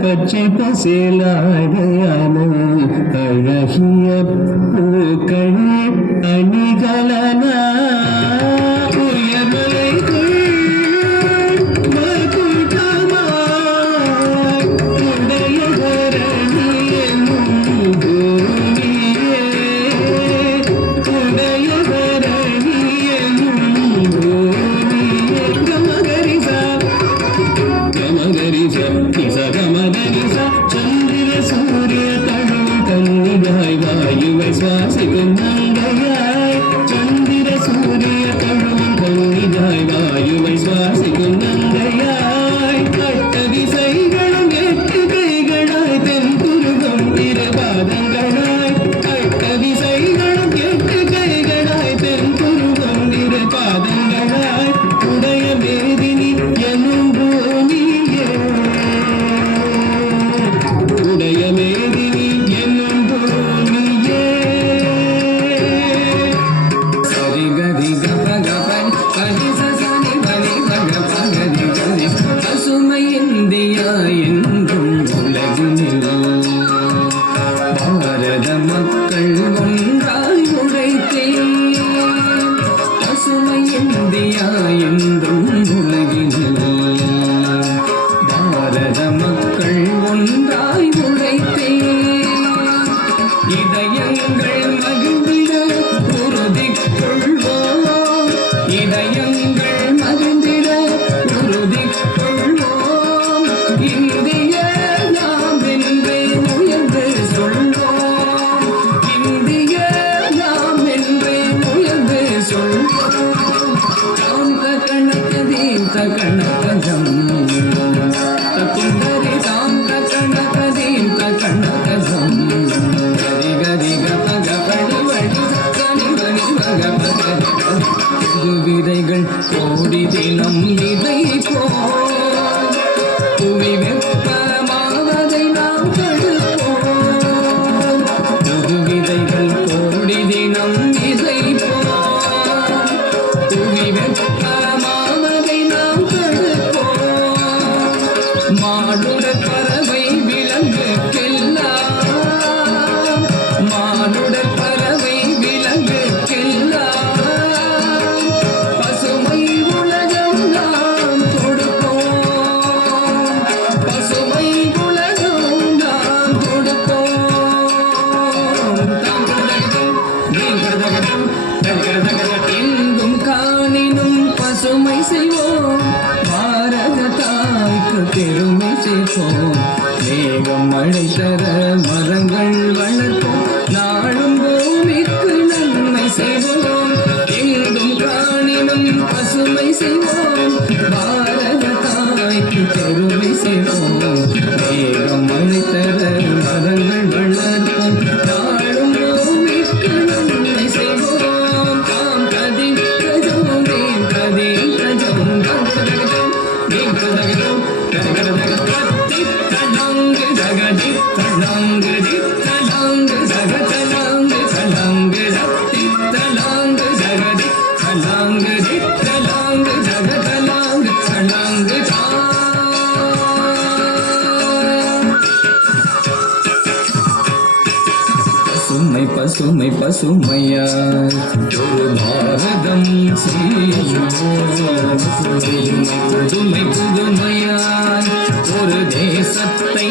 பச்சை பசேலாடையான அழகிய பூக்களே அணிகலனா உயர்மலைகள் சந்திர சூரிய தழுவும் கன்னியாய் வாயுவை சுவாசிக்கும் நங்கையாய் சந்திர சூரிய தழுவும் கன்னியாய் வாயுவை சுவாசிக்கும் நங்கையாய் அட்ட திசைகளும் எட்டு கைகளாய் தென்புருவம் இரு பாதங்களாய் அட்ட திசைகளும் எட்டு கைகளாய் தென்புருவம் இரு பாதங்களாய் உடைய மேதினி எனும் பூமியே பசுமை இந்தியா என்றும் உலகினில் பாரத மக்கள் ஒன்றாய் உழைத்தே பசுமை இந்தியா என்றும் உலகினில் பாரத மக்கள் ஒன்றாய் உழைத்தே இதயங்கள் மகிழ்ந்திட உறுதி கொள்வோம் இதயங்கள் மகிழ்ந்திட உறுதி கொள்வோம் இந்திய நாம் என்றே உயர்ந்து சொல்வோம் இந்திய நாம் என்றே உயர்ந்து சொல்வோம் தாம் கணக்கதீம் கணக்கஜம் தத்துந்தரி தாம் கணக்கதீம் கணக்கஜம் விதைகள் கோடி தினம் விதை புவி வெப்பமாவதை நாம் தடுப்போம் புது விதைகள் கோடி தினம் விதை புவி வெப்பமாவதை நாம் தடுப்போம் மானுட பறவை விலங்குக்கெல்லாம் மானுட பறவை விலங்குக்கெல்லாம் பசுமை உலகம் நாம் கொடுப்போம் பசுமை உலகம் நாம் கொடுப்போம் எங்கும் காணினும் பசுமை செய்வோம் பாரத தாய்க்கு பெருமை செய்வோம் மேகம் மழை தர மரங்கள் வளர்ப்போம் நாளும் பூமிக்கு நன்மை செய்வோம் எங்கும் காணினும் பசுமை செய்வோம் பாரத தாய்க்கு பெருமை செய்வோம் மேகம் மழை தர மரங்கள் வளர்ப்போம் நாளும் பூமிக்கு நன்மை செய்வோம் தாம் கதி கஜோம் தேம் கதி கஜோம் பசுமை பசுமை பசுமையாய் ஒரு பாரதம் செய்யும் புதுமை புதுமையாய் ஒரு தேசத்தை